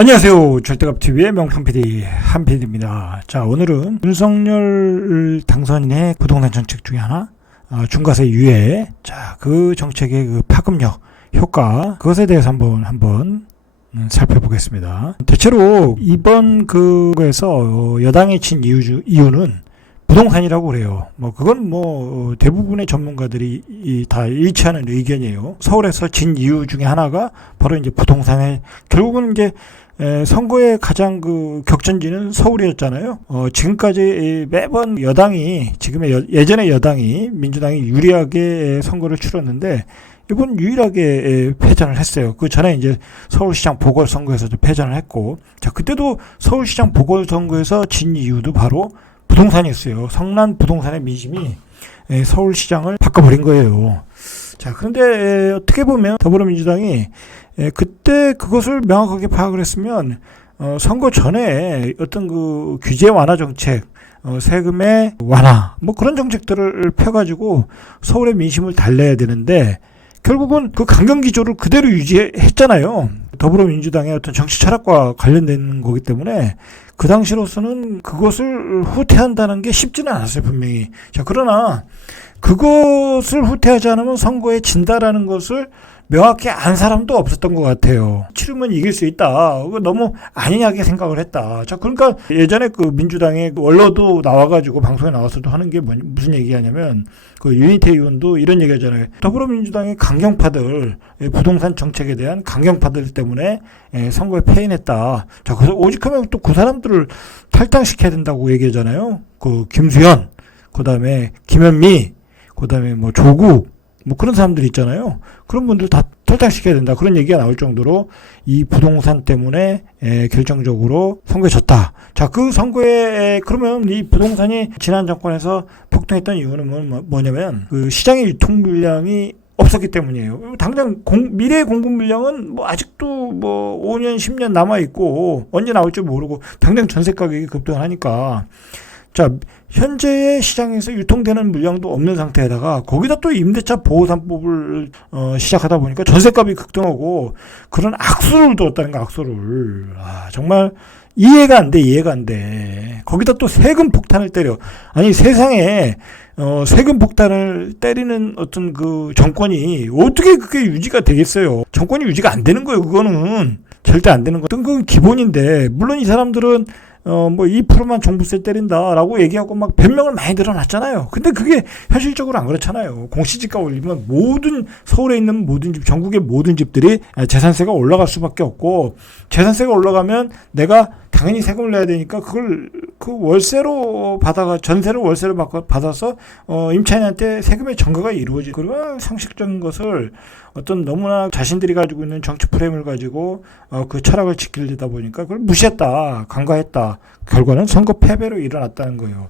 안녕하세요. 절대값TV의 명품 PD 한PD입니다. 자, 오늘은 윤석열 당선인의 부동산 정책 중에 하나, 중과세 유예. 자, 그 정책의 그 파급력, 효과, 그것에 대해서 한번 살펴보겠습니다. 대체로 이번 그거에서 여당이 친 이유는 부동산이라고 그래요. 그건 대부분의 전문가들이 다 일치하는 의견이에요. 서울에서 진 이유 중에 하나가 바로 이제 부동산에, 결국은 이제 선거의 가장 그 격전지는 서울이었잖아요. 지금까지 매번 여당이, 예전에 여당이, 민주당이 유리하게 선거를 치렀는데, 이번 유일하게 패전을 했어요. 그 전에 이제 서울시장 보궐선거에서도 패전을 했고, 자, 그때도 서울시장 보궐선거에서 진 이유도 바로 부동산이었어요. 성난 부동산의 민심이 서울시장을 바꿔버린 거예요. 자, 그런데 어떻게 보면 더불어민주당이 그때 그것을 명확하게 파악을 했으면 선거 전에 어떤 그 규제 완화 정책, 세금의 완화, 그런 정책들을 펴가지고 서울의 민심을 달래야 되는데, 결국은 그 강경 기조를 그대로 유지했잖아요. 더불어민주당의 어떤 정치 철학과 관련된 거기 때문에 그 당시로서는 그것을 후퇴한다는 게 쉽지는 않았어요, 분명히. 자, 그러나 그것을 후퇴하지 않으면 선거에 진다라는 것을 명확히 안 사람도 없었던 것 같아요. 치르면 이길 수 있다. 너무 안이하게 생각을 했다. 자, 그러니까 예전에 그 민주당의 원로도 나와가지고 방송에 나와서도 하는 게 무슨 얘기하냐면, 그 유인태 의원도 이런 얘기 하잖아요. 더불어민주당의 강경파들, 부동산 정책에 대한 강경파들 때문에 선거에 패인했다. 자, 그래서 오직하면 또 그 사람들을 탈당시켜야 된다고 얘기하잖아요. 그 김수현, 그 다음에 김현미, 그 다음에 조국, 그런 사람들 있잖아요. 그런 분들 다 탈당시켜야 된다. 그런 얘기가 나올 정도로 이 부동산 때문에 결정적으로 선거에 졌다. 자, 그 선거에 그러면 이 부동산이 지난 정권에서 폭등했던 이유는 뭐냐면 그 시장의 유통 물량이 없었기 때문이에요. 당장 미래 공급 물량은 아직도 5년, 10년 남아있고 언제 나올지 모르고 당장 전세 가격이 급등을 하니까, 자, 현재의 시장에서 유통되는 물량도 없는 상태에다가 거기다 또 임대차 보호산법을 시작하다 보니까 전세값이 급등하고 그런 악수를 두었다는 거, 악수를. 정말 이해가 안 돼. 거기다 또 세금 폭탄을 때려. 아니, 세상에 세금 폭탄을 때리는 어떤 그 정권이 어떻게 그게 유지가 되겠어요? 정권이 유지가 안 되는 거예요. 그거는 절대 안 되는 거. 그건 기본인데, 물론 이 사람들은 2%만 종부세 때린다라고 얘기하고 막 변명을 많이 늘어났잖아요. 근데 그게 현실적으로 안 그렇잖아요. 공시지가 올리면 서울에 있는 모든 집, 전국의 모든 집들이 재산세가 올라갈 수밖에 없고, 재산세가 올라가면 내가 당연히 세금을 내야 되니까 그걸 월세로 전세를 월세로 받아서 임차인한테 세금의 전가가 이루어지고, 그런 상식적인 것을 어떤 너무나 자신들이 가지고 있는 정치 프레임을 가지고 그 철학을 지키려다 보니까 그걸 무시했다, 간과했다. 결과는 선거 패배로 일어났다는 거예요.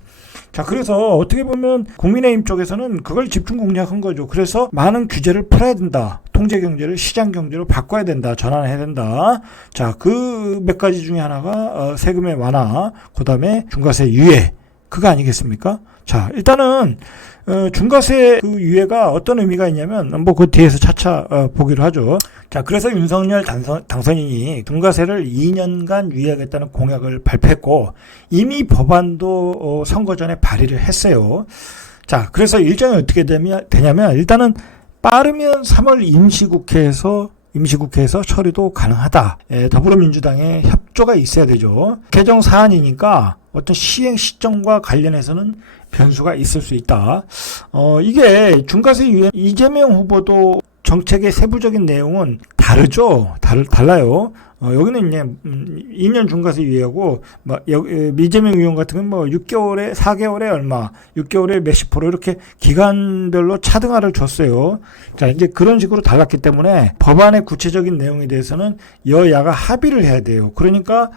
자, 그래서 어떻게 보면 국민의힘 쪽에서는 그걸 집중 공략한 거죠. 그래서 많은 규제를 풀어야 된다. 통제 경제를 시장 경제로 바꿔야 된다. 전환해야 된다. 자, 그 몇 가지 중에 하나가 세금의 완화, 그 다음에 중과세 유예, 그거 아니겠습니까? 자, 일단은 중과세 그 유예가 어떤 의미가 있냐면 그 뒤에서 차차 보기로 하죠. 자, 그래서 윤석열 당선인이 중과세를 2년간 유예하겠다는 공약을 발표했고, 이미 법안도 선거 전에 발의를 했어요. 자, 그래서 일정이 어떻게 되냐면 일단은 빠르면 3월 임시국회에서 처리도 가능하다. 더불어민주당의 협조가 있어야 되죠. 개정 사안이니까 어떤 시행 시점과 관련해서는 변수가 있을 수 있다. 이게 중과세 유예, 이재명 후보도 정책의 세부적인 내용은 다르죠. 달라요. 여기는 이제 2년 중과세 유예하고, 이재명 의원 같은 건 6개월에 4개월에 얼마, 6개월에 몇십 프로 이렇게 기간별로 차등화를 줬어요. 자, 이제 그런 식으로 달랐기 때문에 법안의 구체적인 내용에 대해서는 여야가 합의를 해야 돼요. 그러니까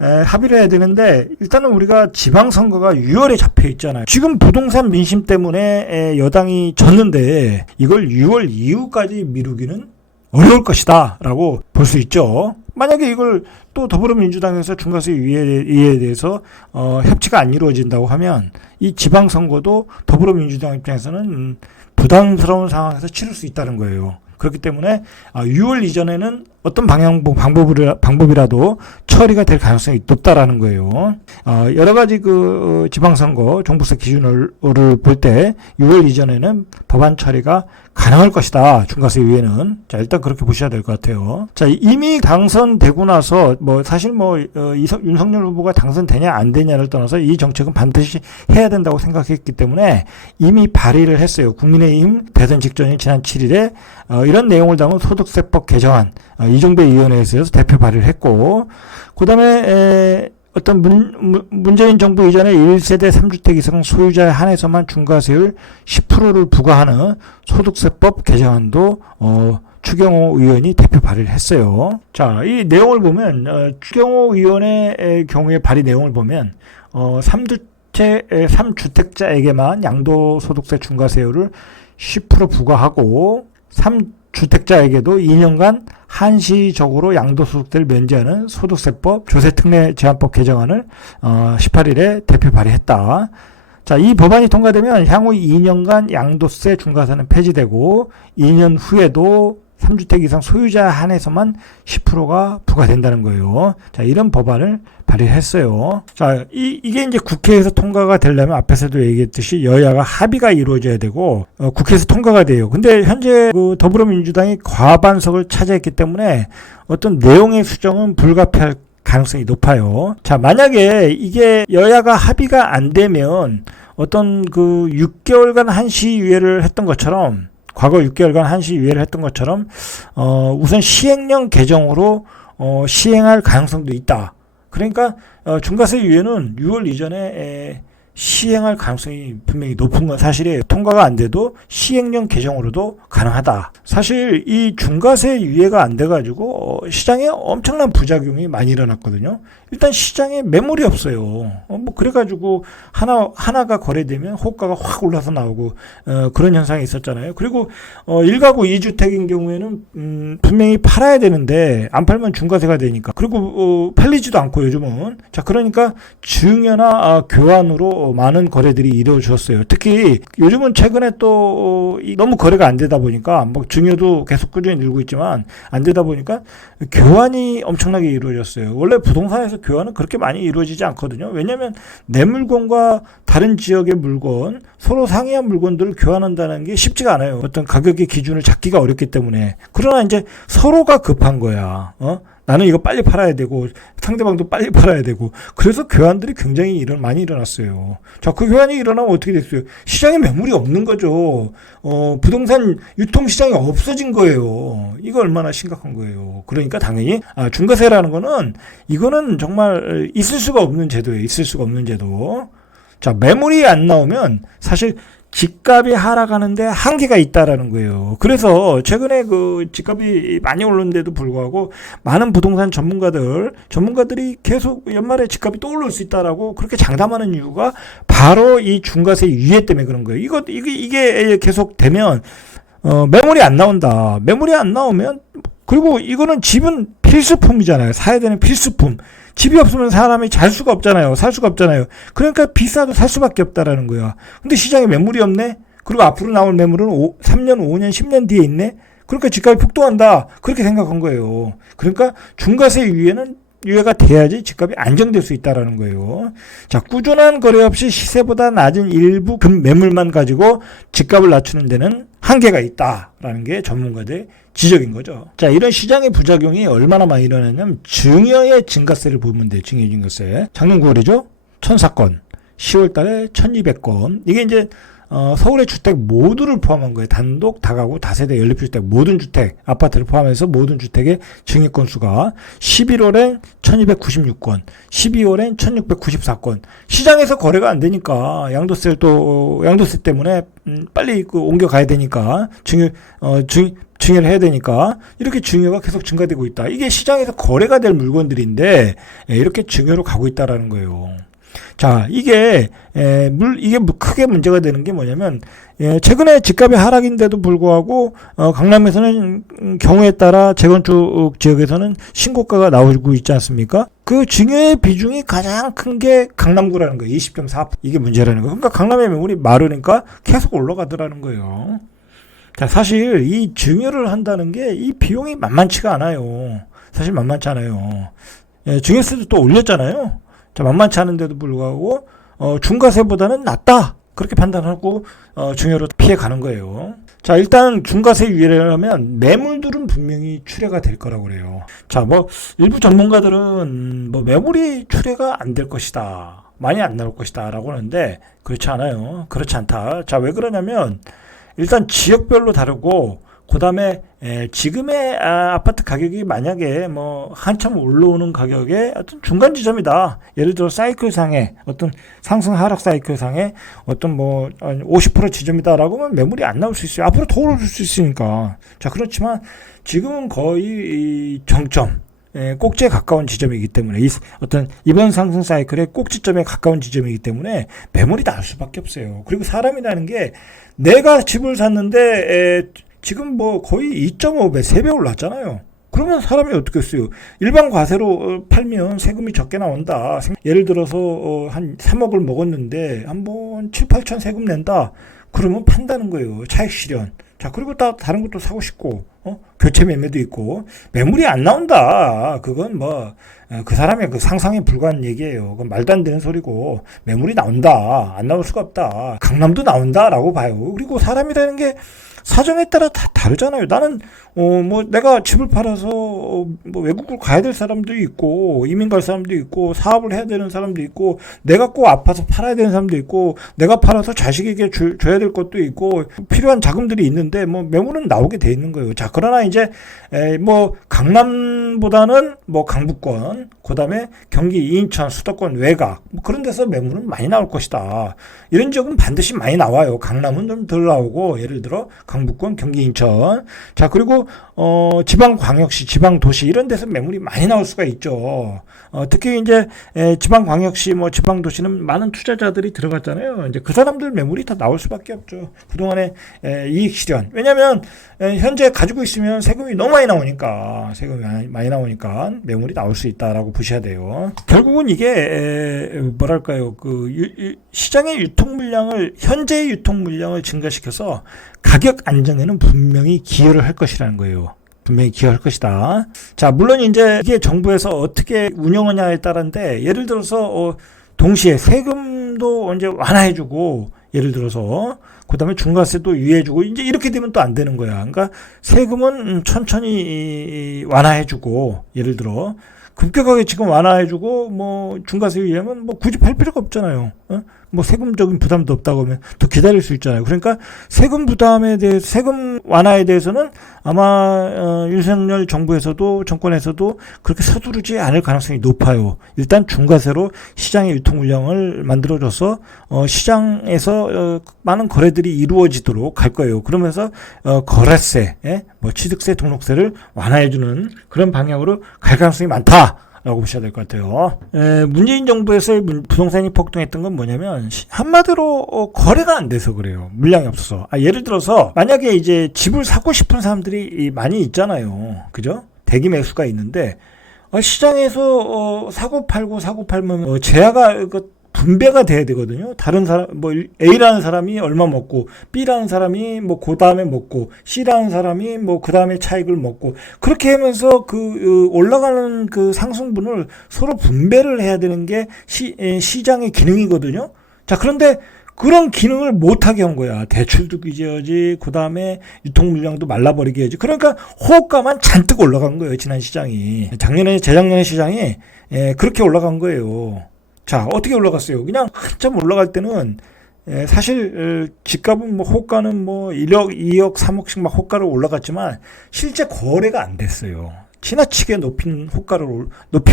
합의를 해야 되는데, 일단은 우리가 지방선거가 6월에 잡혀 있잖아요. 지금 부동산 민심 때문에 여당이 졌는데 이걸 6월 이후까지 미루기는 어려울 것이다 라고 볼 수 있죠. 만약에 이걸 또 더불어민주당에서 중과세 유예에 대해서 협치가 안 이루어진다고 하면 이 지방선거도 더불어민주당 입장에서는 부담스러운 상황에서 치를 수 있다는 거예요. 그렇기 때문에 6월 이전에는 어떤 방법이라도 처리가 될 가능성이 높다라는 거예요. 여러 가지 그 지방선거 종부세 기준을 볼 때 6월 이전에는 법안 처리가 가능할 것이다. 중과세 이후에는. 자, 일단 그렇게 보셔야 될 것 같아요. 자, 이미 당선되고 나서 사실 윤석열 후보가 당선되냐 안 되냐를 떠나서 이 정책은 반드시 해야 된다고 생각했기 때문에 이미 발의를 했어요. 국민의힘 대선 직전인 지난 7일에 이런 내용을 담은 소득세법 개정안 이종배위원회에서 대표 발의를 했고, 그 다음에 어떤 문재인 정부 이전에 1세대 3주택 이상 소유자에 한해서만 중과세율 10%를 부과하는 소득세법 개정안도 추경호 의원이 대표 발의를 했어요. 자, 이 내용을 보면 추경호 의원의 경우에 발의 내용을 보면 3주택자에게만 양도소득세 중과세율을 10% 부과하고 3주택자에게도 2년간 한시적으로 양도소득세를 면제하는 소득세법 조세특례 제한법 개정안을 18일에 대표 발의했다. 자, 이 법안이 통과되면 향후 2년간 양도세 중과세는 폐지되고 2년 후에도 3주택 이상 소유자 한해서만 10%가 부과된다는 거예요. 자, 이런 법안을 발의했어요. 자, 이게 이제 국회에서 통과가 되려면 앞에서도 얘기했듯이 여야가 합의가 이루어져야 되고, 국회에서 통과가 돼요. 근데 현재 그 더불어민주당이 과반석을 차지했기 때문에 어떤 내용의 수정은 불가피할 가능성이 높아요. 자, 만약에 이게 여야가 합의가 안 되면 어떤 그 6개월간 한시유예를 했던 것처럼, 과거 6개월간 한시유예를 했던 것처럼 우선 시행령 개정으로 시행할 가능성도 있다. 그러니까 중과세 유예는 6월 이전에 시행할 가능성이 분명히 높은 건 사실이에요. 통과가 안 돼도 시행령 개정으로도 가능하다. 사실 이 중과세 유예가 안 돼가지고 시장에 엄청난 부작용이 많이 일어났거든요. 일단 시장에 매물이 없어요. 그래가지고 하나가 거래되면 호가가 확 올라서 나오고 그런 현상이 있었잖아요. 그리고 1가구 2주택인 경우에는 분명히 팔아야 되는데 안 팔면 중과세가 되니까. 그리고 팔리지도 않고 요즘은. 자, 그러니까 증여나 교환으로 많은 거래들이 이루어졌어요. 특히 요즘은 최근에 또 너무 거래가 안 되다 보니까 증여도 계속 꾸준히 늘고 있지만 안 되다 보니까 교환이 엄청나게 이루어졌어요. 원래 부동산에서 교환은 그렇게 많이 이루어지지 않거든요. 왜냐하면 내 물건과 다른 지역의 물건, 서로 상이한 물건들을 교환한다는 게 쉽지가 않아요. 어떤 가격의 기준을 잡기가 어렵기 때문에. 그러나 이제 서로가 급한 거야. 나는 이거 빨리 팔아야 되고 상대방도 빨리 팔아야 되고, 그래서 교환들이 굉장히 많이 일어났어요. 자, 그 교환이 일어나면 어떻게 됐어요? 시장에 매물이 없는 거죠. 부동산 유통시장이 없어진 거예요. 이거 얼마나 심각한 거예요. 그러니까 당연히 중과세라는 거는 이거는 정말 있을 수가 없는 제도예요. 있을 수가 없는 제도. 자, 매물이 안 나오면 사실 집값이 하락하는데 한계가 있다라는 거예요. 그래서 최근에 그 집값이 많이 오르는데도 불구하고 많은 부동산 전문가들이 계속 연말에 집값이 또 오를 수 있다라고 그렇게 장담하는 이유가 바로 이 중과세 유예 때문에 그런 거예요. 이게 계속 되면 매물이 안 나온다. 매물이 안 나오면, 그리고 이거는 집은 필수품이잖아요. 사야 되는 필수품. 집이 없으면 사람이 잘 수가 없잖아요. 살 수가 없잖아요. 그러니까 비싸도 살 수밖에 없다라는 거야. 근데 시장에 매물이 없네? 그리고 앞으로 나올 매물은 3년, 5년, 10년 뒤에 있네? 그러니까 집값이 폭등한다. 그렇게 생각한 거예요. 그러니까 중과세 유예가 돼야지 집값이 안정될 수 있다라는 거예요. 자, 꾸준한 거래 없이 시세보다 낮은 일부 매물만 가지고 집값을 낮추는 데는 한계가 있다라는 게 전문가들의 지적인 거죠. 자, 이런 시장의 부작용이 얼마나 많이 일어나냐면 증여의 증가세를 보면 돼요. 증여 증가세. 작년 9월이죠. 1004건. 10월 달에 1200건. 이게 이제 서울의 주택 모두를 포함한 거예요. 단독, 다가구, 다세대, 연립주택, 모든 주택, 아파트를 포함해서 모든 주택의 증여 건수가 11월엔 1296건, 12월엔 1694건. 시장에서 거래가 안 되니까 양도세 때문에 빨리 옮겨가야 되니까 증여를 해야 되니까 이렇게 증여가 계속 증가되고 있다. 이게 시장에서 거래가 될 물건들인데 이렇게 증여로 가고 있다라는 거예요. 자, 이게 크게 문제가 되는 게 뭐냐면, 최근에 집값이 하락인데도 불구하고 강남에서는 경우에 따라 재건축 지역에서는 신고가가 나오고 있지 않습니까? 그 증여의 비중이 가장 큰 게 강남구라는 거예요. 20.4%. 이게 문제라는 거예요. 그러니까 강남의 매물이 마르니까 계속 올라가더라는 거예요. 자, 사실 이 증여를 한다는 게 이 비용이 만만치가 않아요. 사실 만만치 않아요. 예, 증여세도 또 올렸잖아요. 자, 만만치 않은데도 불구하고 중과세보다는 낫다. 그렇게 판단하고 증여로 피해 가는 거예요. 자, 일단 중과세 유예라면 매물들은 분명히 출회가 될 거라고 그래요. 자, 뭐 일부 전문가들은 뭐 매물이 출회가 안 될 것이다. 많이 안 나올 것이다 라고 하는데 그렇지 않아요. 그렇지 않다. 자, 왜 그러냐면 일단 지역별로 다르고 그 다음에 지금의 아파트 가격이 만약에 뭐 한참 올라오는 가격의 어떤 중간 지점이다. 예를 들어 사이클상의 어떤 상승 하락 사이클상의 어떤 뭐 50% 지점이다라고 하면 매물이 안 나올 수 있어요. 앞으로 더 오를 수 있으니까. 자, 그렇지만 지금은 거의 이 정점, 꼭지에 가까운 지점이기 때문에 어떤 이번 상승 사이클의 꼭지점에 가까운 지점이기 때문에 매물이 나올 수밖에 없어요. 그리고 사람이라는 게 내가 집을 샀는데 지금 뭐 거의 2.5배, 3배 올랐잖아요. 그러면 사람이 어떻게 했어요? 일반 과세로 팔면 세금이 적게 나온다. 예를 들어서 한 3억을 먹었는데 한번 7, 8천 세금 낸다. 그러면 판다는 거예요. 차익 실현. 자, 그리고 다른 것도 사고 싶고, 교체 매매도 있고, 매물이 안 나온다. 그건 뭐, 그 사람의 그 상상에 불과한 얘기예요. 그건 말도 안 되는 소리고, 매물이 나온다. 안 나올 수가 없다. 강남도 나온다라고 봐요. 그리고 사람이라는 게 사정에 따라 다 다르잖아요. 나는 뭐 내가 집을 팔아서 뭐 외국을 가야 될 사람도 있고 이민 갈 사람도 있고 사업을 해야 되는 사람도 있고 내가 꼭 아파서 팔아야 되는 사람도 있고 내가 팔아서 자식에게 줘야 될 것도 있고 필요한 자금들이 있는데 뭐 매물은 나오게 돼 있는 거예요. 자, 그러나 이제 뭐 강남보다는 뭐 강북권, 그다음에 경기, 인천, 수도권 외곽 뭐 그런 데서 매물은 많이 나올 것이다. 이런 지역은 반드시 많이 나와요. 강남은 좀 덜 나오고 예를 들어 강북권, 경기, 인천. 자, 그리고 지방광역시, 지방도시 이런 데서 매물이 많이 나올 수가 있죠. 특히 이제 지방광역시, 뭐 지방도시는 많은 투자자들이 들어갔잖아요. 이제 그 사람들 매물이 다 나올 수밖에 없죠. 그동안에 이익 실현. 왜냐하면 현재 가지고 있으면 세금이 너무 많이 나오니까 매물이 나올 수 있다라고 보셔야 돼요. 결국은 이게 뭐랄까요, 그 시장의 유통 물량을 현재의 유통 물량을 증가시켜서 가격 안정에는 분명히 기여를 할 것이라는 거예요. 분명히 기여할 것이다. 자, 물론 이제 이게 정부에서 어떻게 운영하냐에 따른데 예를 들어서 동시에 세금도 이제 완화해주고 예를 들어서 그다음에 중과세도 유예해주고 이제 이렇게 되면 또 안 되는 거야. 그러니까 세금은 천천히 완화해주고 예를 들어 급격하게 지금 완화해주고 뭐 중과세 유예하면 뭐 굳이 팔 필요가 없잖아요. 뭐 세금적인 부담도 없다고 하면 더 기다릴 수 있잖아요. 그러니까 세금 부담에 대해 세금 완화에 대해서는 아마 윤석열 정부에서도 정권에서도 그렇게 서두르지 않을 가능성이 높아요. 일단 중과세로 시장의 유통 물량을 만들어줘서 시장에서 많은 거래들이 이루어지도록 할 거예요. 그러면서 거래세, 뭐 취득세, 등록세를 완화해주는 그런 방향으로 갈 가능성이 많다. 라고 보셔야 될 것 같아요. 문재인 정부에서 부동산이 폭등했던 건 뭐냐면 한마디로 거래가 안 돼서 그래요. 물량이 없어서. 예를 들어서 만약에 이제 집을 사고 싶은 사람들이 많이 있잖아요. 그죠? 대기 매수가 있는데 시장에서 사고 팔면 재화가 분배가 돼야 되거든요. 다른 사람, 뭐, A라는 사람이 얼마 먹고, B라는 사람이 뭐, 그 다음에 먹고, C라는 사람이 뭐, 그 다음에 차익을 먹고, 그렇게 하면서 올라가는 그 상승분을 서로 분배를 해야 되는 게 시장의 기능이거든요. 자, 그런데 그런 기능을 못하게 한 거야. 대출도 규제하지, 그 다음에 유통 물량도 말라버리게 하지. 그러니까 호가만 잔뜩 올라간 거예요. 지난 시장이. 재작년에 시장이 그렇게 올라간 거예요. 자, 어떻게 올라갔어요? 그냥 한참 올라갈 때는 사실 집값은 뭐 호가는 뭐 1억, 2억, 3억씩 막 호가로 올라갔지만 실제 거래가 안 됐어요. 지나치게 높이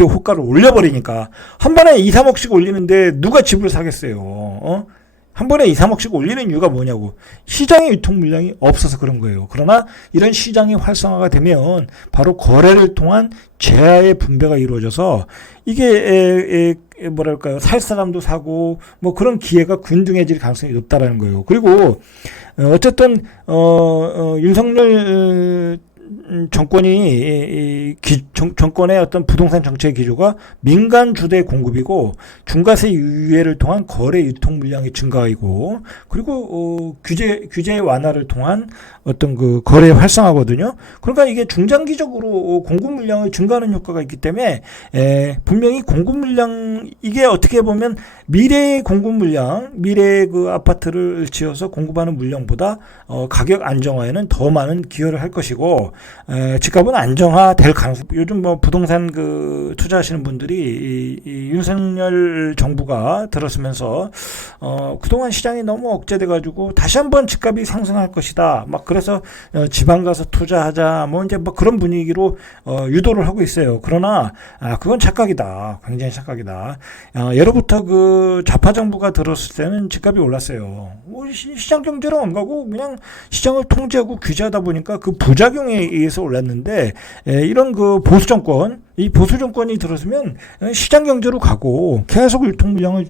호가를 올려버리니까 한 번에 2, 3억씩 올리는데 누가 집을 사겠어요? 한 번에 2, 3억씩 올리는 이유가 뭐냐고. 시장의 유통 물량이 없어서 그런 거예요. 그러나 이런 시장이 활성화가 되면 바로 거래를 통한 재화의 분배가 이루어져서 이게 뭐랄까요, 살 사람도 사고 뭐 그런 기회가 균등해질 가능성이 높다라는 거예요. 그리고 어쨌든 윤석열 정권의 어떤 부동산 정책 기조가 민간 주대 공급이고 중과세 유예를 통한 거래 유통 물량의 증가이고 그리고 규제 완화를 통한 어떤 그 거래 활성화거든요. 그러니까 이게 중장기적으로 공급 물량을 증가하는 효과가 있기 때문에 분명히 공급 물량 이게 어떻게 보면 미래의 공급 물량, 미래의 그 아파트를 지어서 공급하는 물량보다 가격 안정화에는 더 많은 기여를 할 것이고 집값은 안정화될 가능성. 요즘 뭐 부동산 그 투자하시는 분들이 이 윤석열 정부가 들었으면서 그동안 시장이 너무 억제돼 가지고 다시 한번 집값이 상승할 것이다. 막 그래서 지방 가서 투자하자 뭐 이제 뭐 그런 분위기로 유도를 하고 있어요. 그러나 그건 착각이다. 굉장히 착각이다. 예로부터 그 좌파 정부가 들었을 때는 집값이 올랐어요. 뭐 시장 경제로 안 가고 그냥 시장을 통제하고 규제하다 보니까 그 부작용에 의해서 올랐는데 이런 그 보수 정권, 이 보수 정권이 들었으면 시장 경제로 가고 계속 유통 물량을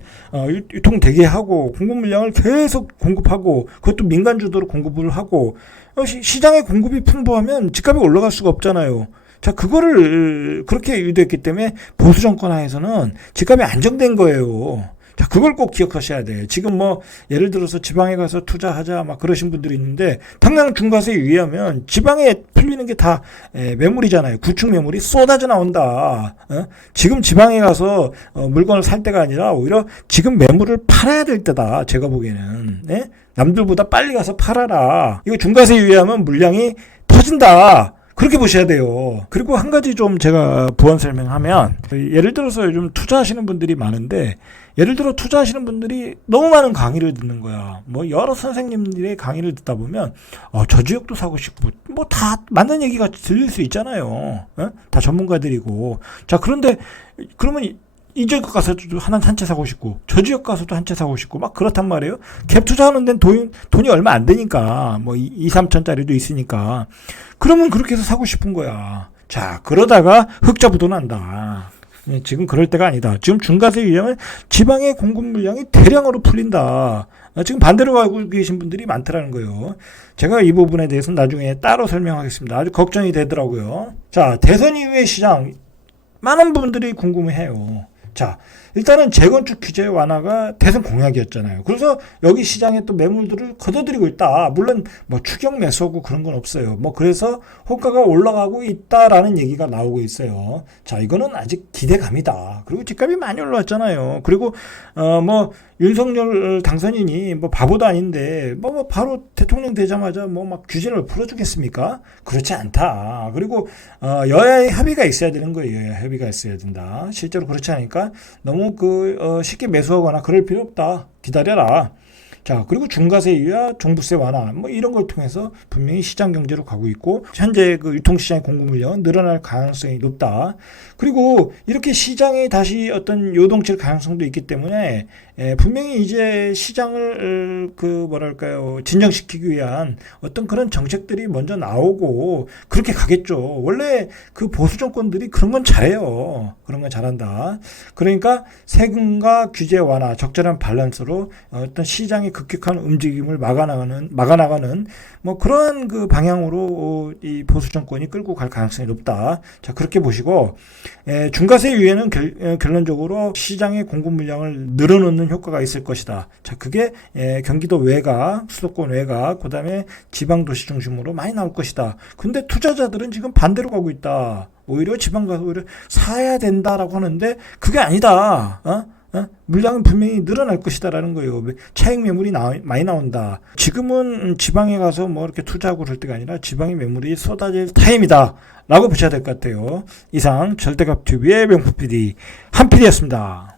유통되게 하고 공급 물량을 계속 공급하고 그것도 민간 주도로 공급을 하고 시장의 공급이 풍부하면 집값이 올라갈 수가 없잖아요. 자, 그거를 그렇게 유도했기 때문에 보수 정권 하에서는 집값이 안정된 거예요. 자, 그걸 꼭 기억하셔야 돼요. 지금 뭐 예를 들어서 지방에 가서 투자하자 막 그러신 분들이 있는데 당장 중과세에 의하면 지방에 풀리는 게 다 매물이잖아요. 구축 매물이 쏟아져 나온다. 지금 지방에 가서 물건을 살 때가 아니라 오히려 지금 매물을 팔아야 될 때다. 제가 보기에는. 네? 남들보다 빨리 가서 팔아라. 이거 중과세에 의하면 물량이 터진다. 그렇게 보셔야 돼요. 그리고 한 가지 좀 제가 부연 설명하면 예를 들어서 요즘 투자하시는 분들이 많은데 예를 들어 투자하시는 분들이 너무 많은 강의를 듣는 거야. 뭐 여러 선생님들의 강의를 듣다 보면 저 지역도 사고 싶고 뭐 다 맞는 얘기가 들릴 수 있잖아요. 다 전문가들이고. 자, 그런데 그러면 이 지역 가서도 한 채 사고 싶고 저 지역 가서도 한 채 사고 싶고 막 그렇단 말이에요. 갭 투자하는 데는 돈이 얼마 안 되니까 뭐 2, 3천짜리도 있으니까 그러면 그렇게 해서 사고 싶은 거야. 자, 그러다가 흑자부도 난다. 지금 그럴 때가 아니다. 지금 중과세에 의하면 지방의 공급 물량이 대량으로 풀린다. 지금 반대로 알고 계신 분들이 많더라는 거예요. 제가 이 부분에 대해서는 나중에 따로 설명하겠습니다. 아주 걱정이 되더라고요. 자, 대선 이후의 시장 많은 분들이 궁금해해요. 자, 일단은 재건축 규제 완화가 대선 공약이었잖아요. 그래서 여기 시장에 또 매물들을 걷어들이고 있다. 물론 뭐 추격 매수하고 그런 건 없어요. 뭐 그래서 호가가 올라가고 있다라는 얘기가 나오고 있어요. 자, 이거는 아직 기대감이다. 그리고 집값이 많이 올라왔잖아요. 그리고 뭐 윤석열 당선인이 뭐 바보도 아닌데 뭐 바로 대통령 되자마자 뭐 막 규제를 풀어주겠습니까? 그렇지 않다. 그리고 여야의 협의가 있어야 되는 거예요. 여야 협의가 있어야 된다. 실제로 그렇지 않으니까 너무 쉽게 매수하거나 그럴 필요 없다. 기다려라. 자, 그리고 중과세 유예, 종부세 완화 뭐 이런 걸 통해서 분명히 시장 경제로 가고 있고 현재 그 유통시장의 공급 물량은 늘어날 가능성이 높다. 그리고 이렇게 시장에 다시 어떤 요동칠 가능성도 있기 때문에 분명히 이제 시장을 진정시키기 위한 어떤 그런 정책들이 먼저 나오고 그렇게 가겠죠. 원래 그 보수 정권들이 그런 건 잘해요. 그런 건 잘한다. 그러니까 세금과 규제 완화, 적절한 밸런스로 어떤 시장의 급격한 움직임을 막아나가는 뭐 그런 그 방향으로 이 보수 정권이 끌고 갈 가능성이 높다. 자, 그렇게 보시고 중과세 유예는 결론적으로 시장의 공급 물량을 늘어놓는 효과가 있을 것이다. 자, 그게 경기도 외곽, 수도권 외곽, 그다음에 지방 도시 중심으로 많이 나올 것이다. 근데 투자자들은 지금 반대로 가고 있다. 오히려 지방 가서 오히려 사야 된다라고 하는데 그게 아니다. 물량은 분명히 늘어날 것이다라는 거예요. 차익 매물이 많이 나온다. 지금은 지방에 가서 뭐 이렇게 투자하고 그럴 때가 아니라 지방의 매물이 쏟아질 타임이다 라고 보셔야 될 것 같아요. 이상 절대값TV의 명품 PD 한PD였습니다.